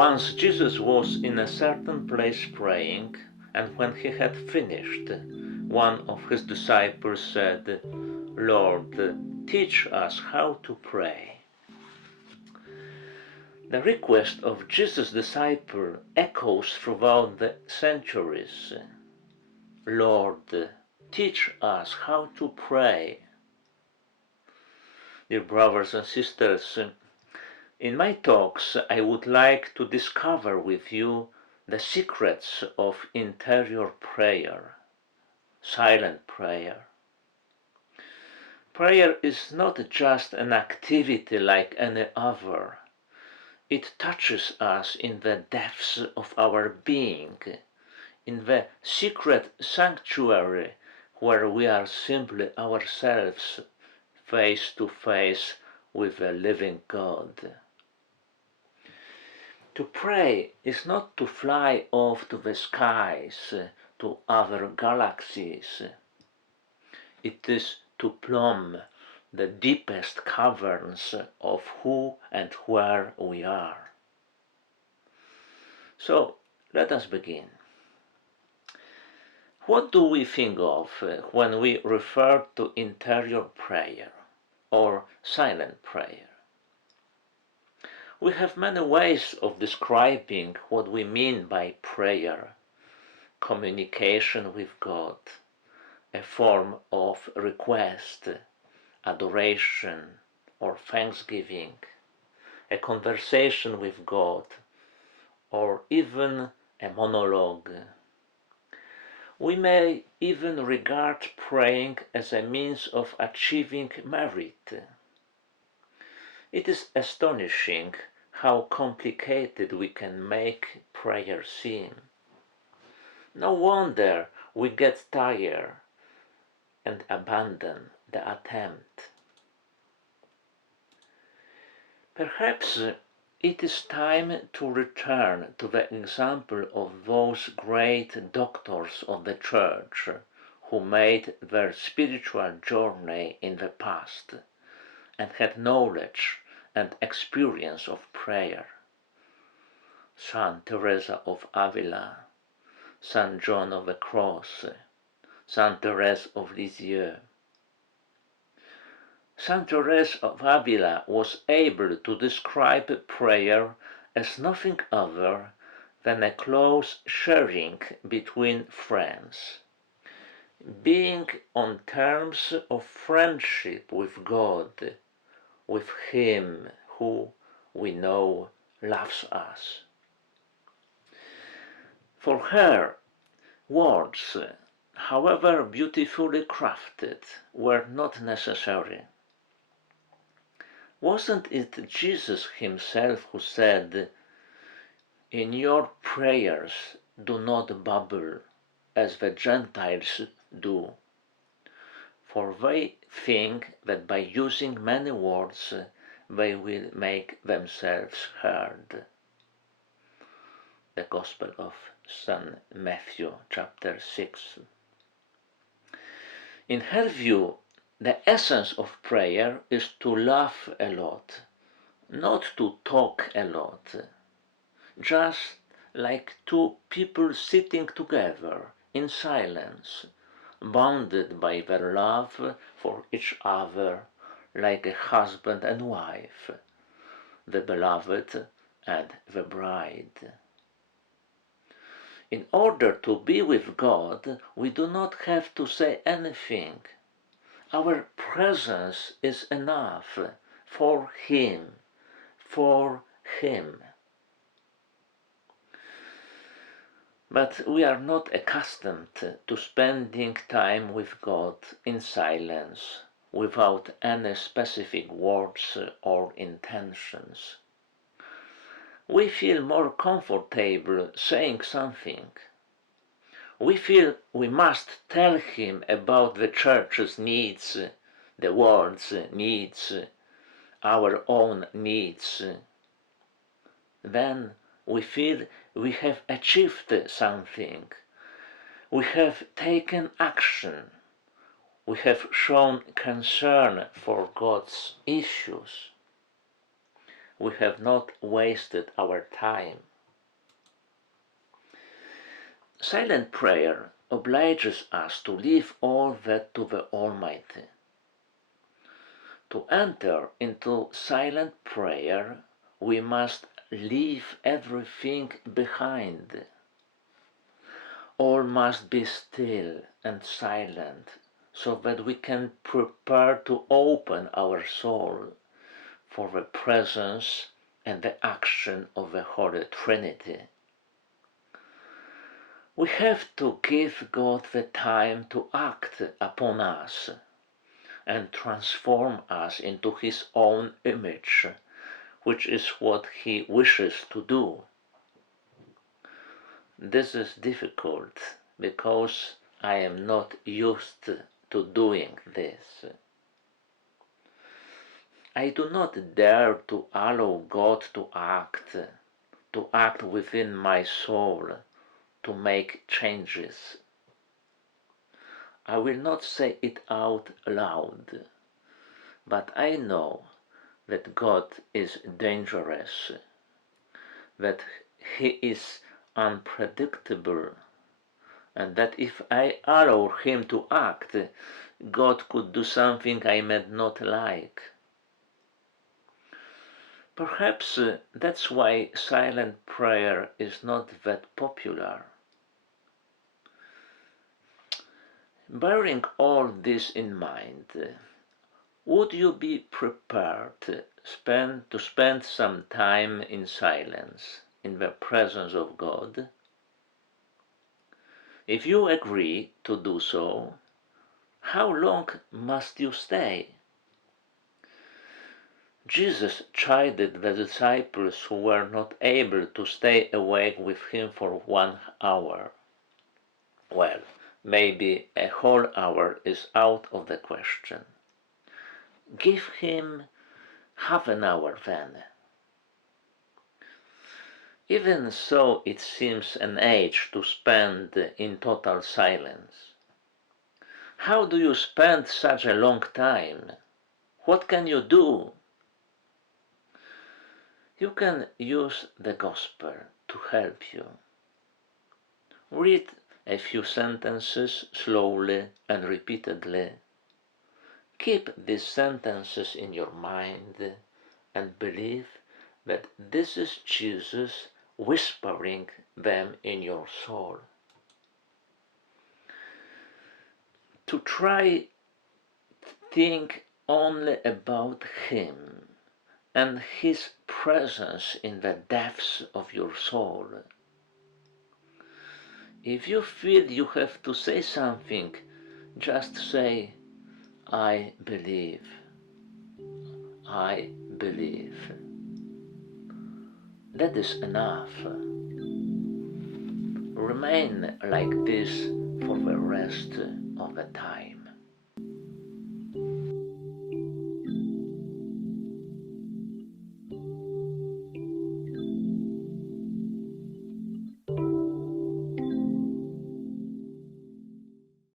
Once Jesus was in a certain place praying, and when he had finished, one of his disciples said, "Lord, teach us how to pray." The request of Jesus' disciple echoes throughout the centuries. Lord, teach us how to pray. Dear brothers and sisters, in my talks I would like to discover with you the secrets of interior prayer, silent prayer. Prayer is not just an activity like any other. It touches us in the depths of our being, in the secret sanctuary where we are simply ourselves, face to face with the living God. To pray is not to fly off to the skies, to other galaxies. It is to plumb the deepest caverns of who and where we are. So, let us begin. What do we think of when we refer to interior prayer or silent prayer? We have many ways of describing what we mean by prayer: communication with God, a form of request, adoration or thanksgiving, a conversation with God, or even a monologue. We may even regard praying as a means of achieving merit. It is astonishing how complicated we can make prayer seem. No wonder we get tired and abandon the attempt. Perhaps it is time to return to the example of those great doctors of the Church who made their spiritual journey in the past and had knowledge and experience of prayer. Saint Teresa of Avila, Saint John of the Cross, Saint Therese of Lisieux. Saint Teresa of Avila was able to describe prayer as nothing other than a close sharing between friends, being on terms of friendship with God, with Him who we know loves us. For her, words, however beautifully crafted, were not necessary. Wasn't it Jesus himself who said, "In your prayers do not babble as the Gentiles do, for they think that by using many words they will make themselves heard." The Gospel of St. Matthew, chapter 6. In her view, the essence of prayer is to laugh a lot, not to talk a lot, just like two people sitting together in silence, bounded by their love for each other, like a husband and wife, the beloved and the bride. In order to be with God, we do not have to say anything. Our presence is enough for Him, for Him. But we are not accustomed to spending time with God in silence, without any specific words or intentions. We feel more comfortable saying something. We feel we must tell Him about the Church's needs, the world's needs, our own needs. Then we feel we have achieved something. We have taken action. We have shown concern for God's issues. We have not wasted our time. Silent prayer obliges us to leave all that to the Almighty. To enter into silent prayer, we must leave everything behind. All must be still and silent, so that we can prepare to open our soul for the presence and the action of the Holy Trinity. We have to give God the time to act upon us and transform us into His own image, which is what He wishes to do. This is difficult because I am not used to doing this. I do not dare to allow God to act within my soul, to make changes. I will not say it out loud, but I know that God is dangerous, that He is unpredictable, and that if I allow Him to act, God could do something I might not like. Perhaps that's why silent prayer is not that popular. Bearing all this in mind, would you be prepared to spend some time in silence, in the presence of God? If you agree to do so, how long must you stay? Jesus chided the disciples who were not able to stay awake with him for 1 hour. Well, maybe a whole hour is out of the question. Give him half an hour then. Even so, it seems an age to spend in total silence. How do you spend such a long time? What can you do? You can use the Gospel to help you. Read a few sentences slowly and repeatedly. Keep these sentences in your mind and believe that this is Jesus whispering them in your soul. To try think only about Him and His presence in the depths of your soul. If you feel you have to say something, just say, I believe. I believe. That is enough. Remain like this for the rest of the time.